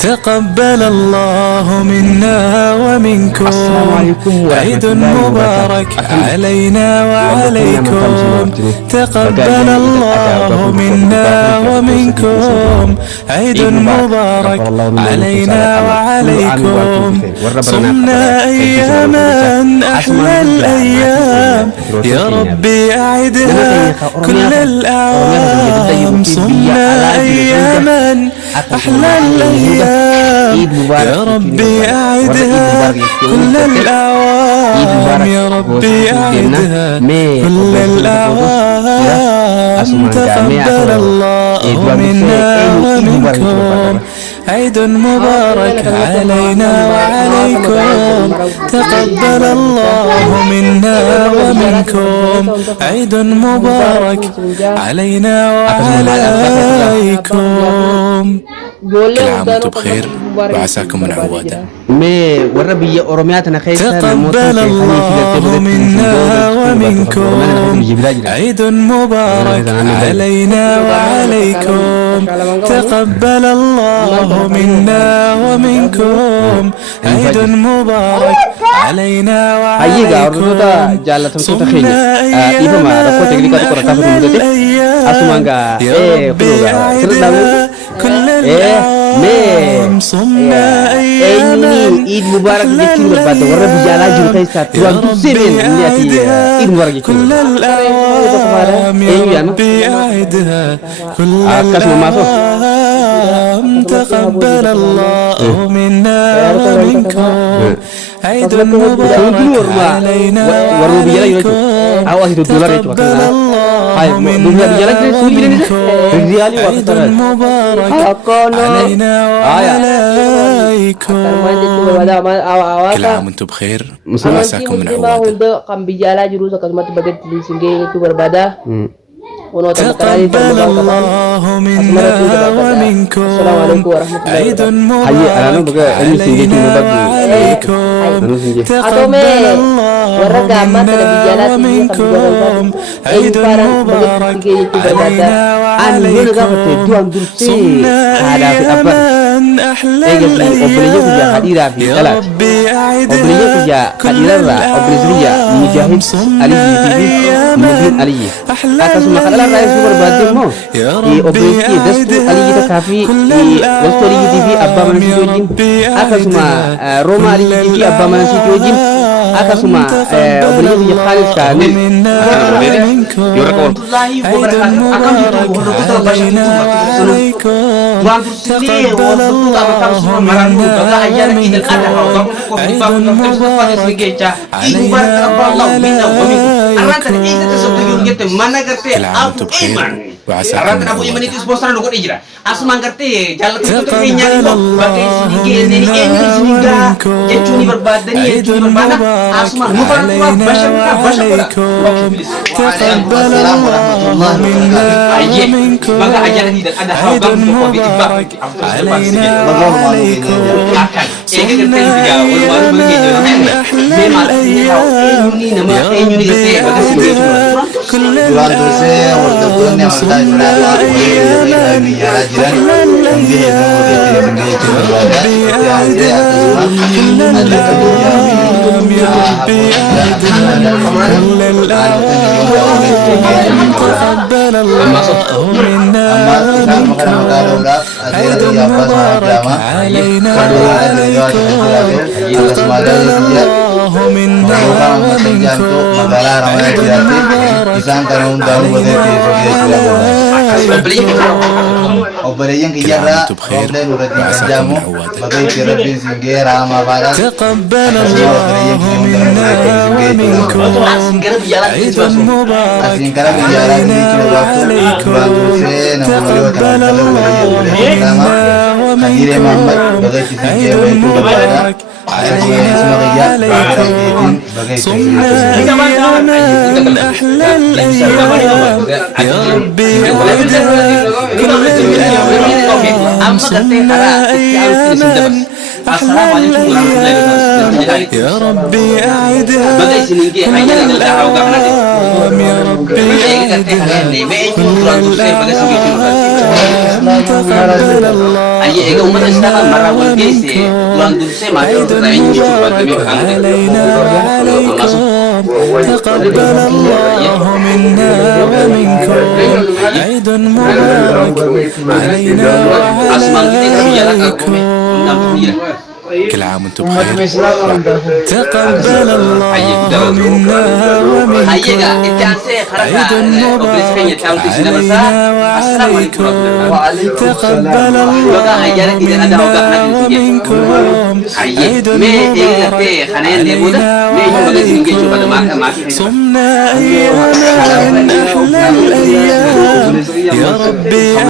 تقبل الله منا ومنكم عيد مبارك علينا وعليكم. تقبل الله منا ومنكم عيد مبارك علينا وعليكم. صمنا أياما أحلى الأيام يا ربي أعدها كل الأعوام. صمنا أياما أحلى الأيام يا ربي أعدها كل الأعوام. يا ربي أعدها كل الأعوام. تقبل الله منا ومنكم عيد مبارك علينا وعليكم. تقبل الله منا ومنكم عيد مبارك علينا وعليكم. كل عام وانتم بخير وعساكم من عوادا. تقبل الله منا ومنكم عيد مبارك علينا وعليكم. تقبل الله منا ومنكم عيد مبارك علينا وعليكم. صمنا أياما أحلى الأيام يا ربي أعدها كل الأعوام. صمنا أياما أحلى الأيام يا ربي أعدها كل الأعوام. يا ربي أعدها كل الأعوام. تقبل الله منا ومنكم عيد مبارك علينا وعليكم. تقبل الله منا ومنكم عيد مبارك علينا وعليكم. كل عام وانتم بخير وعساكم من عوادا. تقبل الله منا ومنكم عيد مبارك علينا وعليكم. تقبل الله منا ومنكم عيد مبارك علينا وعليكم. صمنا أياما أحلى الأيام يا ربي أعدها كل الأعوام. صمنا أياما أحلى الأيام يا ربي أعدها كل الأعوام. يا ربي أعدها كل الأعوام. Akasuma obbolleeyyan Khaalid Kaamil منكم عيد مبارك علينا وعليكم. تقبل الله منا ومنكم عيد مبارك علينا وعليكم. كل عام وانتم بخير وعساكم من عوادا. تقبل الله منا ومنكم عيد مبارك علينا وعليكم. تقبل الله منا ومنكم عيد مبارك علينا وعليكم. صمنا أياما أحلى الأيام يا ربي أعدها كل الأعوام. صمنا أياما أحلى الأيام يا ربي أعدها كل الأعوام. يا ربي أعدها كل الأعوام. تقبل الله منا ومنكم عيد مبارك علينا وعليكم. تقبل الله منا ومنكم عيد مبارك obboleeyyan kiyyarraa obbolee nurratti kajajamu baga itti rabbiin singee raama faadhaan تقبل الله منا ومنكم عيد مبارك علينا وعليكم. تقبل الله منا ومنكم عيد مبارك علينا وعليكم. صمنا أياما أحلى الأيام يا ربي أعدها كل الأعوام. صمنا أياما أحلى الأيام يا ربي أعدها كل الأعوام يا ربي أعدها كل الأعوام تقبل الله منا ومنكم عيد مبارك علينا وعليكم تقبل الله منا ومنكم عيد مبارك علينا وعليكم كل عام وانتم بخير تقبل الله منا ومنكم عيد مبارك علينا وعليكم تقبل الله منا ومنكم عيد مبارك علينا وعليكم صمنا أياما من أحلى الأيام يا ربي